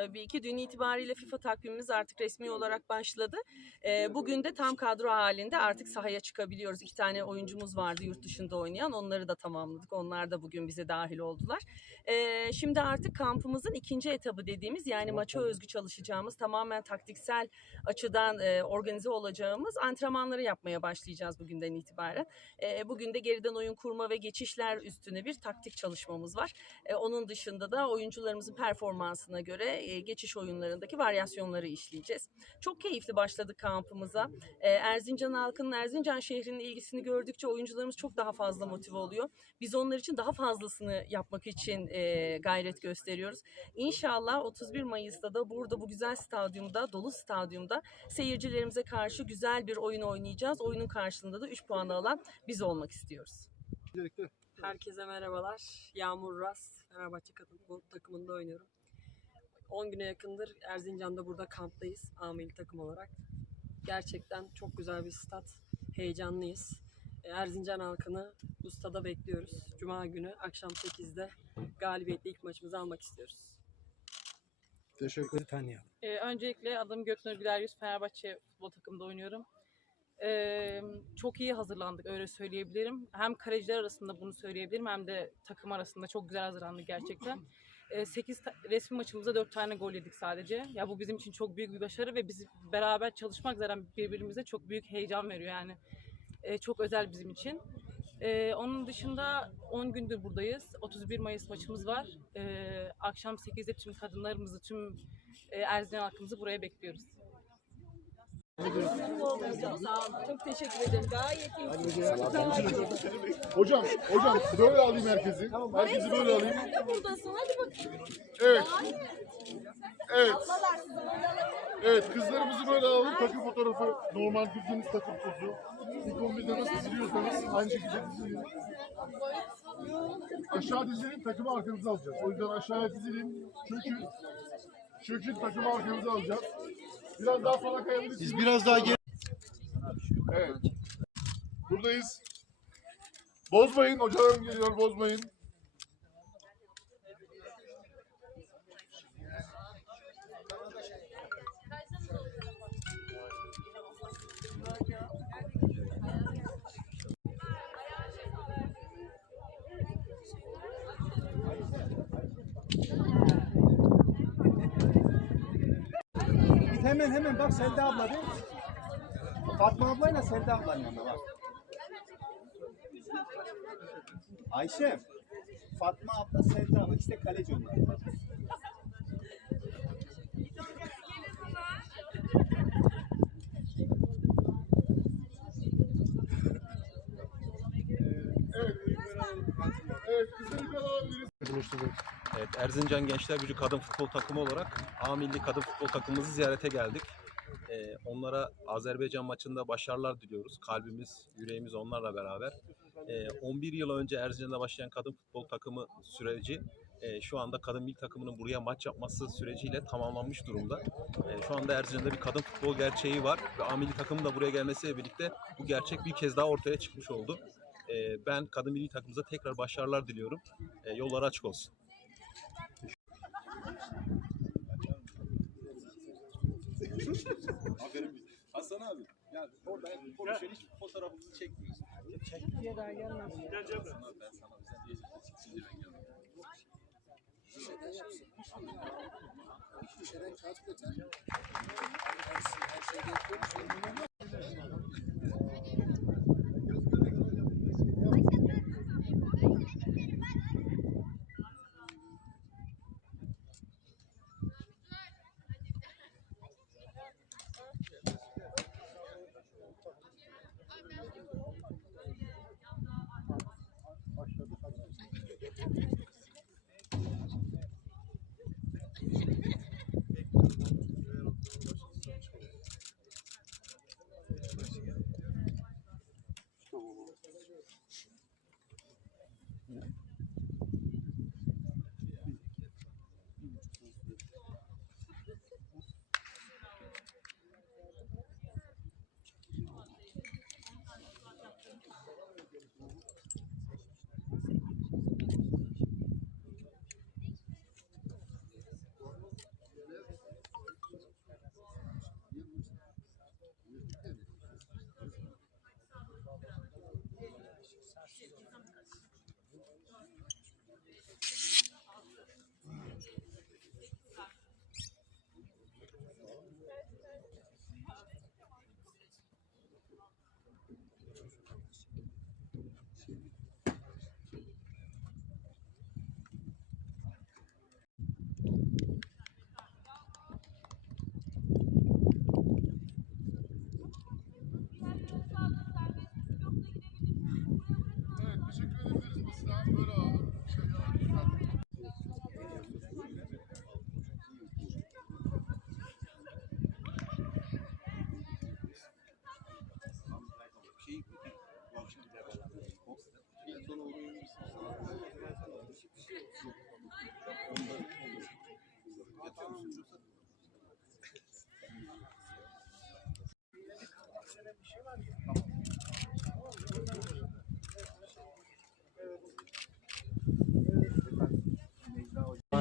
Tabii ki dün itibariyle FIFA takvimimiz artık resmi olarak başladı. Ee, bugün de tam kadro halinde artık sahaya çıkabiliyoruz. İki tane oyuncumuz vardı yurt dışında oynayan. Onları da tamamladık. Onlar da bugün bize dahil oldular. Ee, şimdi artık kampımızın ikinci etabı dediğimiz yani maça özgü çalışacağımız tamamen taktiksel açıdan e, organize olacağımız antrenmanları yapmaya başlayacağız bugünden itibaren. E, bugün de geriden oyun kurma ve geçişler üstüne bir taktik çalışmamız var. E, onun dışında da oyuncularımızın performansına göre e, geçiş oyunlarındaki varyasyonları işleyeceğiz. Çok keyifli başladık kampımıza. E, Erzincan halkının, Erzincan şehrinin ilgisini gördükçe oyuncularımız çok daha fazla motive oluyor. Biz onlar için daha fazlasını yapmak için e, gayret gösteriyoruz. İnşallah 31 Mayıs'ta da burada bu güzel stadyumda, dolu stadyumda seyircilerimize karşı güzel bir oyun oynayacağız. Oyunun karşılığında da 3 puan alan biz olmak istiyoruz. Öncelikle Herkese merhabalar. Yağmur Ras, Fenerbahçe takımında oynuyorum. 10 güne yakındır Erzincan'da burada kamptayız ameli takım olarak. Gerçekten çok güzel bir stat. Heyecanlıyız. E, Erzincan halkını bu stada bekliyoruz. Cuma günü akşam 8'de galibiyetle ilk maçımızı almak istiyoruz. teşekkür tanıyalım. Ee, öncelikle adım Göknur Güler Yüz. Fenerbahçe futbol takımında oynuyorum. Ee, çok iyi hazırlandık öyle söyleyebilirim. Hem kaleciler arasında bunu söyleyebilirim hem de takım arasında çok güzel hazırlandık gerçekten. 8 resmi maçımızda 4 tane gol yedik sadece. Ya bu bizim için çok büyük bir başarı ve biz beraber çalışmak zaten birbirimize çok büyük heyecan veriyor yani. Ee, çok özel bizim için. Ee, onun dışında 10 gündür buradayız. 31 Mayıs maçımız var. Ee, akşam 8'de tüm kadınlarımızı, tüm e, Erzincan halkımızı buraya bekliyoruz. Çok teşekkür ederim. Gayet iyi. Hocam, hocam böyle alayım herkesi. Herkesi böyle alayım. buradasın. Hadi bakayım. Evet. Evet. Evet, kızlarımızı böyle alalım. Takım fotoğrafı, normal bildiğiniz takım pozu. Bir kombinde nasıl diziliyorsanız aynı şekilde dizilin. Aşağı dizilin, takımı arkanıza alacağız. O yüzden aşağıya dizilin. Çünkü çünkü takımı arkanıza alacağız. Biraz daha sola kayabilirsiniz. Biz biraz daha geri... Evet. Buradayız. Bozmayın, hocalarım geliyor, bozmayın. Hemen hemen bak Selda abla değil mi? Fatma ablayla Selda ablanın yanında bak. Ayşe, Fatma abla, Selda abla işte kaleci onlar. Evet, yukarı alabiliriz. Evet, Erzincan Gençler Gücü Kadın Futbol Takımı olarak A Milli Kadın Futbol Takımımızı ziyarete geldik. Ee, onlara Azerbaycan maçında başarılar diliyoruz. Kalbimiz, yüreğimiz onlarla beraber. Ee, 11 yıl önce Erzincan'da başlayan kadın futbol takımı süreci e, şu anda kadın milli takımının buraya maç yapması süreciyle tamamlanmış durumda. E, şu anda Erzincan'da bir kadın futbol gerçeği var ve A milli takımın da buraya gelmesiyle birlikte bu gerçek bir kez daha ortaya çıkmış oldu. E, ben kadın milli takımımıza tekrar başarılar diliyorum. E, yolları açık olsun. Aferin Hasan abi. Ya orada hep konuşuyor. Hiç fotoğrafımızı çekmiyoruz. Çekmeye daha gelmez. Geleceğim ben. Sana, ben sana bize diyecektim. Şimdi ben gelmem. Şişeden kağıt götür. Her şeyden konuşuyor.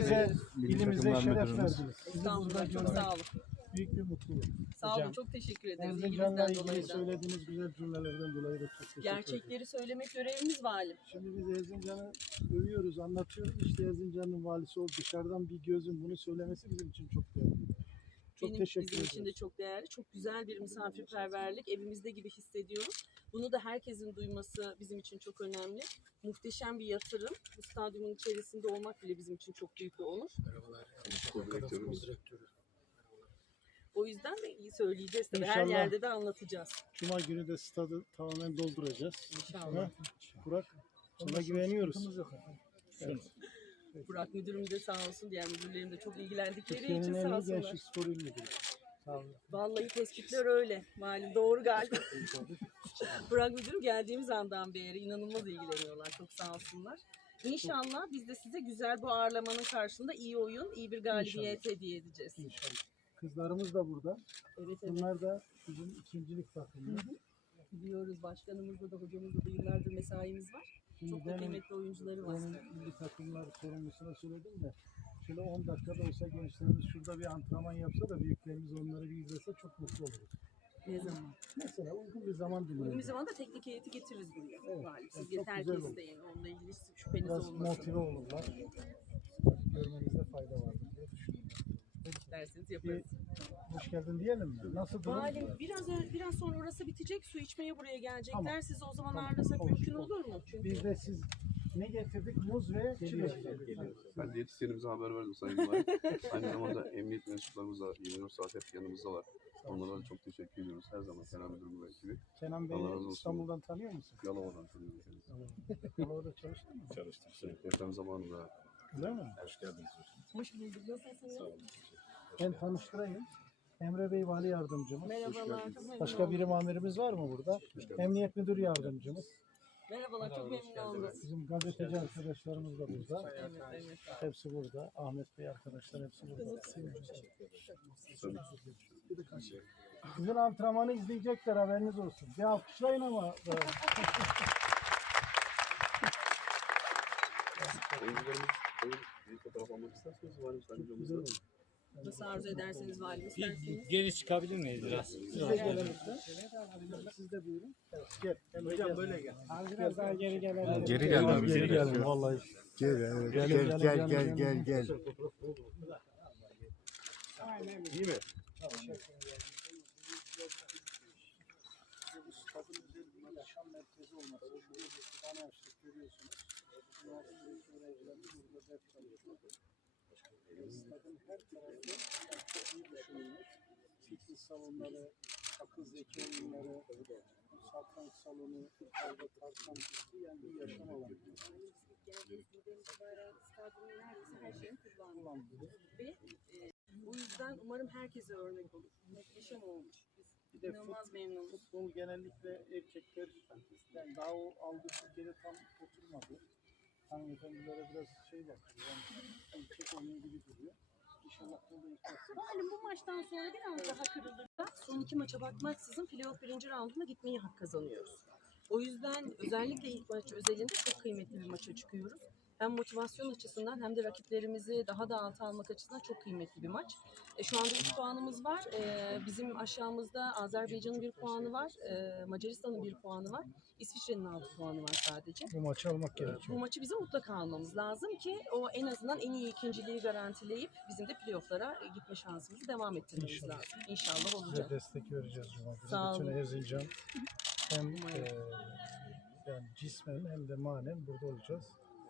Bize, ilimize şeref verdiniz. Sizi Estağfurullah, burada çok görmek sağ olun. büyük bir mutluluk. Sağ olun, Hocam, çok teşekkür ederiz Erzincan'la ilginizden dolayı ilgili da. söylediğiniz güzel cümlelerden dolayı da çok teşekkür ederim. Gerçekleri söylemek görevimiz valim. Şimdi biz Erzincan'ı övüyoruz, anlatıyoruz. İşte Erzincan'ın valisi ol. Dışarıdan bir gözün bunu söylemesi bizim için çok Benim, teşekkür bizim için de çok değerli. Çok güzel bir misafirperverlik. Evimizde gibi hissediyoruz. Bunu da herkesin duyması bizim için çok önemli. Muhteşem bir yatırım. Bu stadyumun içerisinde olmak bile bizim için çok büyük bir onur. O yüzden de söyleyeceğiz tabii. Her İnşallah. yerde de anlatacağız. Cuma günü de stadı tamamen dolduracağız. İnşallah. Ha? Burak, sana güveniyoruz. Evet. Burak müdürüm de sağ olsun. Diğer müdürlerim de çok ilgilendikleri için sağ olsunlar. gençlik spor il müdürü. Sağ olun. Vallahi tespitler öyle. Malum doğru galiba. Burak Müdürüm geldiğimiz andan beri inanılmaz ilgileniyorlar. Çok sağ olsunlar. İnşallah biz de size güzel bu ağırlamanın karşılığında iyi oyun, iyi bir galibiyet hediye edeceğiz. İnşallah. Kızlarımız da burada. Evet evet. Bunlar da bizim ikincilik takımı. Biliyoruz başkanımızla da hocamızla da yıllardır mesaimiz var. Şimdi Çok da kıymetli oyuncuları var. milli takımlar sorumlusuna söyledim de şöyle 10 dakikada olsa gençlerimiz şurada bir antrenman yapsa da büyüklerimiz onları bir izlese çok mutlu oluruz. Ne zaman? Mesela uygun bir zaman dilimi. Bugün bir zamanda teknik heyeti getiririz buraya. Evet, Valim. Siz yeter ki isteyin. Onunla ilgili şüpheniz Biraz olmasın. motive olurlar. Görmenizde fayda düşünüyorum. İsterseniz yaparız. Hoş geldin diyelim mi? Nasıl durum? Valim biraz ö- biraz sonra orası bitecek. Su içmeye buraya gelecekler. Tamam. Sizi o zaman Tamam, ağırlasak olur, mümkün olur. olur mu? Çünkü Biz de siz ne getirdik? Muz ve çilek. Ben diyetisyenimize haber verdim Sayın Valim. Aynı zamanda emniyet mensuplarımız da 24 saat hep yanımızdalar. Onlara da çok teşekkür ediyoruz. Her zaman Kenan Müdürüm ve ekibi. Kenan Allah razı Bey'i olsun. İstanbul'dan tanıyor musun? Yalova'dan tanıyorum kendisini. Yalova'da çalıştın mı? Çalıştım. Deprem zamanında Öyle mi? hoş geldiniz. hoş bulduk. Nasılsınız? Ben tanıştırayım. Emre Bey Vali Yardımcımız. Merhabalar. Çok Başka birim amirimiz var mı burada? Emniyet Müdür Yardımcımız. Merhabalar. Çok memnun oldum. Bizim gazeteci arkadaşlarımız da burada. Evet, evet. Hepsi burada. Ahmet Bey arkadaşlar hepsi burada. Sizin antrenmanı izleyecekler haberiniz olsun. Bir alkışlayın ama. Oyuncularımız oyun bir fotoğraf almak isterseniz Valim Sayın Hocamızla. Nasıl arzu ederseniz valim isterseniz. Geri çıkabilir miyiz biraz? Siz de gelin lütfen. Siz de buyurun. Evet, gel. Hocam böyle gel. Biraz daha geri gelelim. Geri gel abi, Geri geri gelin vallahi. Gel gel Gel gel gel gel gel gel. İyi mi? Yaşam merkezi olması, şurada bir tane açtık görüyorsunuz. Üniversitedeki öğrencilerimiz burada ders çalışıyor. Stadın her tarafı çok iyi düşünülmüş. Fitness salonları, akıl zeki oyunları, satranç salonu, yukarıda tartan pisti yani bir yaşam alanı. Kullanılıyor. Ve e, bu yüzden umarım herkese örnek olur. Muhteşem olmuş. Bir Biz de inanılmaz memnunuz. Futbol genellikle erkekler yani daha o algı Türkiye'de tam oturmadı. Hanımefendilere biraz şey bakıyor. Yani erkek oyunu gibi duruyor. İnşallah burada yıkarsın. Valim bu maçtan sonra biraz daha kırılırsa son iki maça bakmaksızın playoff birinci raunduna gitmeyi hak kazanıyoruz. O yüzden özellikle ilk maç özelinde çok kıymetli bir maça çıkıyoruz. Hem motivasyon açısından hem de rakiplerimizi daha da alta almak açısından çok kıymetli bir maç. E, şu anda 3 puanımız var. E, bizim aşağımızda Azerbaycan'ın bir puanı var. E, Macaristan'ın bir puanı var. İsviçre'nin 6 puanı var sadece. Bu maçı almak Bu gerekiyor. maçı bize mutlaka almamız lazım ki o en azından en iyi ikinciliği garantileyip bizim de playofflara gitme şansımızı devam ettirmemiz İnşallah. lazım. İnşallah Size olacak. destek vereceğiz Cuma günü. Sağ Bütün olun. Erzincan hem eee yani cismen hem de manen burada olacağız.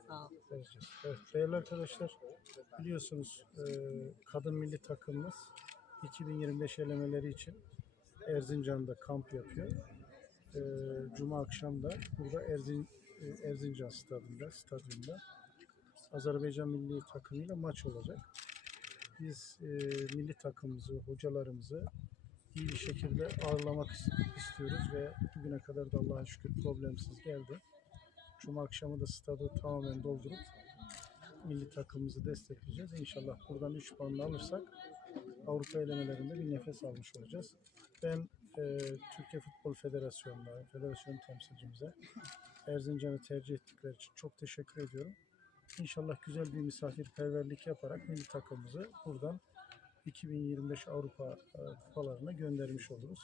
Sağ olun. Evet, değerli arkadaşlar biliyorsunuz eee, kadın milli takımımız 2025 elemeleri için Erzincan'da kamp yapıyor. Eee, Cuma akşam da burada Erzin, e, Erzincan stadında, stadyumda Azerbaycan milli takımıyla maç olacak. Biz milli takımımızı, hocalarımızı iyi bir şekilde ağırlamak is- istiyoruz ve bugüne kadar da Allah'a şükür problemsiz geldi. Cuma akşamı da stadı tamamen doldurup milli takımımızı destekleyeceğiz. İnşallah buradan 3 puan alırsak Avrupa elemelerinde bir nefes almış olacağız. Ben e, Türkiye Futbol Federasyonu'na, federasyon temsilcimize Erzincan'ı tercih ettikleri için çok teşekkür ediyorum. İnşallah güzel bir misafirperverlik yaparak milli takımımızı buradan 2025 Avrupa e, kupalarına göndermiş oluruz.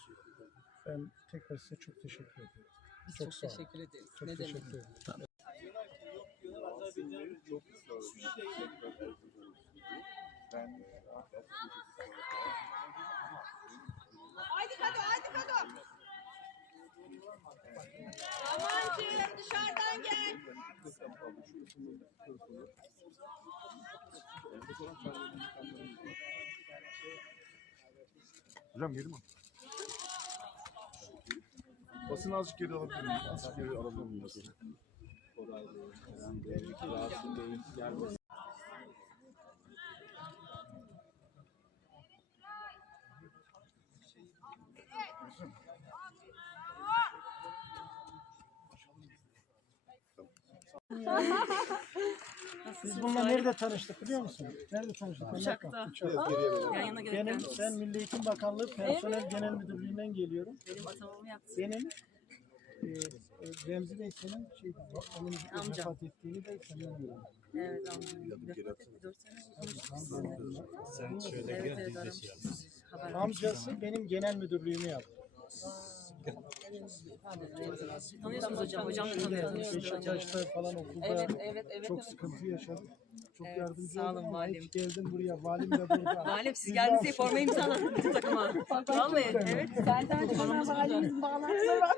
Ben tekrar size çok teşekkür ediyorum. Biz Çok çok, teşekkür ederiz. Çok ne teşekkür ederim. Amancığım dışarıdan gel. Hocam geri mi? Basını azıcık geri alabilir miyim? Azıcık geri alabilir miyim basını? Biz bununla nerede tanıştık biliyor musun? Nerede tanıştık? Uçakta. Uçakta. Yan yana gelip Benim, ben Milli Eğitim Bakanlığı Personel Genel Müdürlüğü'nden geliyorum. Benim atamamı yaptı. Benim e, e, Remzi Bey senin şey, onun Amcam. vefat ettiğini de öğrendim. Evet amcam. Vefat etti. Dört sene konuştuk sizinle. Evet evet aramışsınız. Haber Amcası benim genel müdürlüğümü yaptı. Tanıyorsunuz hocam. Hocam da tanıyorsunuz. Beşiktaş'ta falan okulda Evet evet evet. çok evet. sıkıntı yaşadım. Çok Evet, yardımcı sağ oldum olun ama valim. hiç geldim buraya. Valim de burada. Valim siz geldiniz diye formayı imzaladınız bütün takıma. Vallahi evet. Senden sonra valimizin bağlantıları var.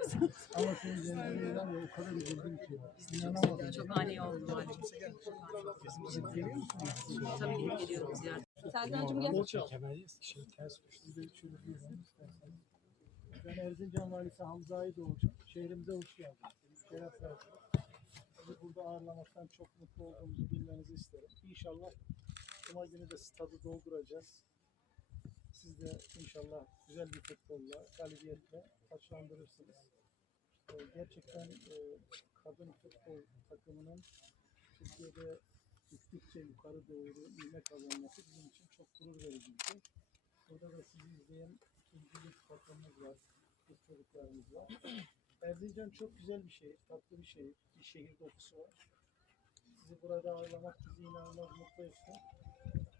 Ama senin genelliğinden ya o kadar üzüldüm ki. İnanamadım. Çok ani oldu valim. Geliyor musun? Tabii ki geliyorum ziyaret. Sendancığım gel. Şey ters düştü de şöyle bir. Ben Erzincan Valisi Hamza Aydoğdu. Şehrimize hoş geldiniz. Şeref. Sizi burada ağırlamaktan çok mutlu olduğumuzu bilmenizi isterim. İnşallah Cuma günü de stadı dolduracağız. Siz de inşallah güzel bir futbolla, galibiyetle taçlandırırsınız. Ee, gerçekten e, kadın futbol takımının Türkiye'de gittikçe yukarı doğru ivme kazanması bizim için çok gurur verici bir şey. Burada da sizi izleyen bir takımımız var, kız çocuklarımız var. Erzincan çok güzel bir şehir, tatlı bir şehir, bir şehir dokusu var. Sizi burada ağırlamak bizi inanılmaz mutlu etti.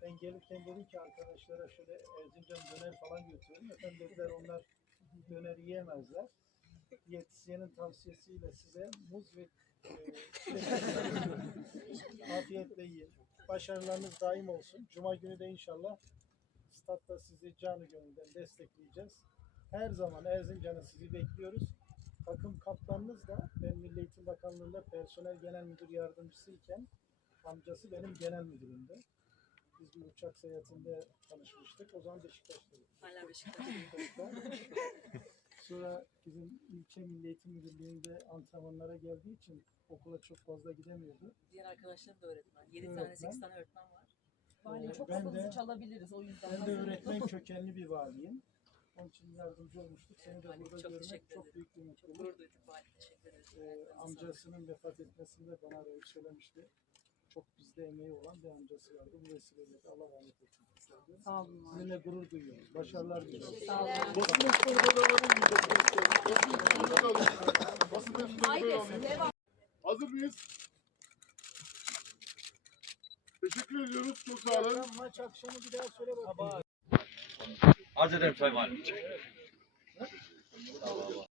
Ben gelirken dedim ki arkadaşlara şöyle Erzincan döner falan götürün. Efendim dediler onlar döner yiyemezler. Diyetisyenin tavsiyesiyle size muz ve e, afiyetle yiyin. Başarılarınız daim olsun. Cuma günü de inşallah statta sizi canı gönülden destekleyeceğiz. Her zaman Erzincan'ı sizi bekliyoruz. Takım kaptanınız da ben Milli Eğitim Bakanlığı'nda personel genel müdür yardımcısıyken amcası benim genel müdürümdü. Biz bir uçak seyahatinde tanışmıştık. O zaman Beşiktaş'taydık. Hala Beşiktaş. Sonra bizim ilçe Milli Eğitim Müdürlüğü'nde antrenmanlara geldiği için okula çok fazla gidemiyordu. Diğer arkadaşlarım da öğretmen. 7 Öğretmen. tane 8 tane öğretmen var. Valim çok Ben de- çalabiliriz o yüzden. Ben de öğretmen kökenli bir valiyim. Onun için yardımcı olmuştuk. Seni de Valim, burada çok görmek çok ederim. büyük bir Çok mutluluk. gurur duyduk Valim. Teşekkür ederiz. Ee, amcasının vefat etmesinde bana arayıp söylemişti. Çok bizde emeği olan bir amcası vardı. Bu vesileyle de Allah rahmet eylesin. Sağ olun. Sizinle gurur duyuyoruz. Başarılar diliyoruz. Sağ olun. Basın mensupları böyle alalım Teşekkür ediyoruz. Çok sağ olun. Maç akşamı bir daha söyle bakalım. Arz ederim Sayın Valim.